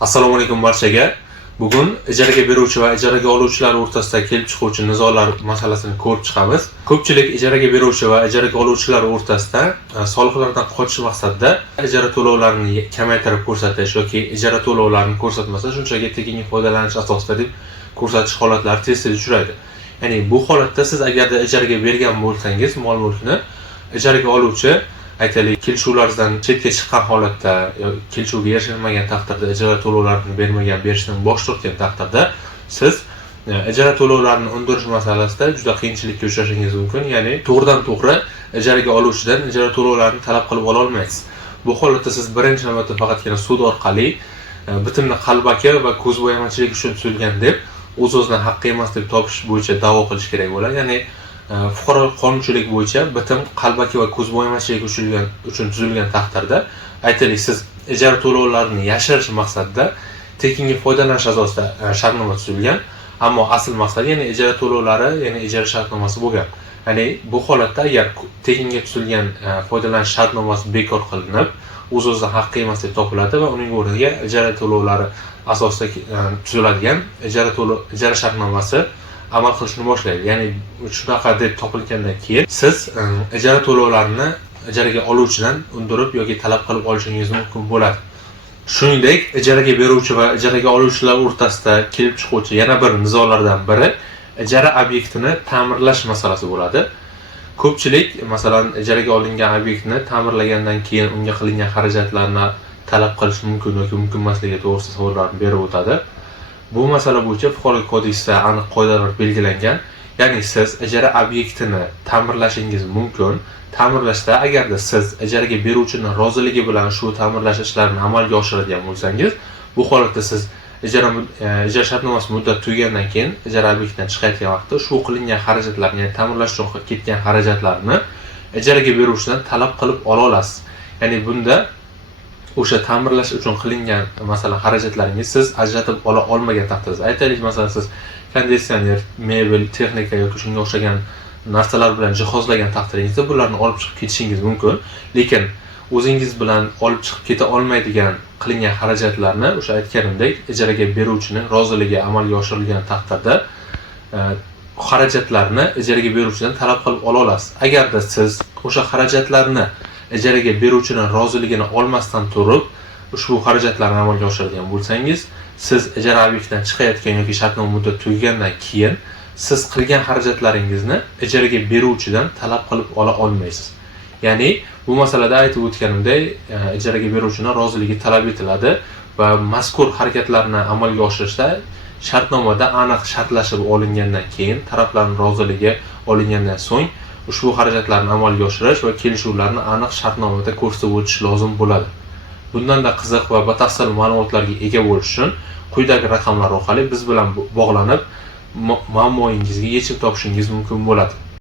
Assalomu alaykum barchaga. Bugun ijaraga beruvchi va ijaraga oluvchilar o'rtasida kelib chiquvchi nizolar masalasini ko'rib chiqamiz. Ko'pchilik ijaraga beruvchi va ijaraga oluvchilar o'rtasida soliqlardan qochish maqsadida ijara to'lovlarini kamaytirib ko'rsatish yoki ijara to'lovlarini ko'rsatmasa shunchaki tekinga foydalanish asosida deb ko'rsatish holatlari tez-tez uchraydi. Ya'ni bu holatda siz agarda ijaraga bergan bo'lsangiz mol-mulkni, ijaraga oluvchi aytaylik kelishuvlaringizdan chetga chiqqan holatda yoki kelishuvga erishilmagan taqdirda ijara to'lovlarini berishdan bosh tortgan taqdirda siz ijara to'lovlarini undirish masalasida juda qiyinchilikka uchrashingiz mumkin. Ya'ni to'g'ridan-to'g'ri ijaraga oluvchidan ijara to'lovlarini talab qilib ola olmaysiz. Bu holatda siz birinchi navbatda faqatgina sud orqali bitimni qalbaki va ko'zbo'yamachilik uchun tuzilgan deb o'z-o'zidan haqqi emas deb topish bo'yicha da'vo qilish kerak bo'ladi. Ya'ni fuqarolik qonunchilik bo'yicha bitim qalbaki va ko'zbo'yamachilik uchun tuzilgan taqdirda aytaylik siz ijara to'lovlarini yashirish maqsadida tekinga foydalanish asosida shartnoma tuzilgan, ammo asl maqsad ya'ni ijara to'lovlari, ya'ni ijara shartnomasi bo'lgan. Ya'ni bu holatda agar tekinga tuzilgan foydalanish shartnomasi bekor qilinib, o'z-o'zidan haqqi emas deb topiladi va uning o'rniga ijara to'lovlari asosida tuziladigan ijara shartnomasi amal qilishni boshlaydi. Ya'ni shunaqa deb topilgandan keyin siz ijara to'lovlarini ijaraga oluvchidan undirib yoki talab qilib olishingiz mumkin bo'ladi. Shuningdek, ijaraga beruvchi va ijaraga oluvchilar o'rtasida kelib chiquvchi yana bir nizolardan biri ijara obyektini ta'mirlash masalasi bo'ladi. Ko'pchilik masalan ijaraga olingan obyektni ta'mirlagandan keyin unga qilingan xarajatlarni talab qilish mumkin yoki mumkin emasligi to'g'risida savollarni berib o'tadi. Bu masala bo'yicha Fuqarolik kodeksida aniq qoidalar belgilangan. Ya'ni siz ijara obyektini ta'mirlashingiz mumkin. Ta'mirlashda agarda siz ijaraga beruvchining roziligi bilan shu ta'mirlash ishlarini amalga oshiradigan bo'lsangiz, bu holatda siz ijara shartnomasi muddati tugagandan keyin ijara obyektidan chiqayotgan vaqtda shu qilingan xarajatlarni, ya'ni ta'mirlash uchun ketgan xarajatlarni ijaraga beruvchidan talab qilib ola olasiz. Ya'ni bunda o'sha ta'mirlash uchun qilingan masalan xarajatlaringizni siz ajratib ola olmagan taqdirda, aytaylik masalan siz konditsioner, mebel, texnika yoki shunga o'xshagan narsalar bilan jihozlagan taqdiringizda bularni olib chiqib ketishingiz mumkin. Lekin o'zingiz bilan olib chiqib keta olmaydigan qilingan xarajatlarni o'sha aytganimdek ijaraga beruvchining roziligi amalga oshirilgan taqdirda xarajatlarni ijaraga beruvchidan talab qilib ola olasiz. Agarda siz o'sha xarajatlarni ijaraga beruvchining roziligini olmasdan turib ushbu xarajatlarni amalga oshiradigan bo'lsangiz, siz ijara obyektidan chiqayotgan yoki shartnoma muddati tugagandan keyin siz qilgan xarajatlaringizni ijaraga beruvchidan talab qilib ola olmaysiz. Ya'ni bu masalada aytib o'tganimdek, ijaraga beruvchining roziligi talab etiladi va mazkur harakatlarni amalga oshirishda shartnomada aniq shartlashib olingandan keyin, taraflarning roziligi olingandan so'ng ushbu xarajatlarni amalga oshirish va kelishuvlarni aniq shartnomada ko'rsatib o'tish lozim bo'ladi. Bundanda qiziq va batafsil ma'lumotlarga ega bo'lish uchun quyidagi raqamlar orqali biz bilan bog'lanib muammoyingizga yechim topishingiz mumkin bo'ladi.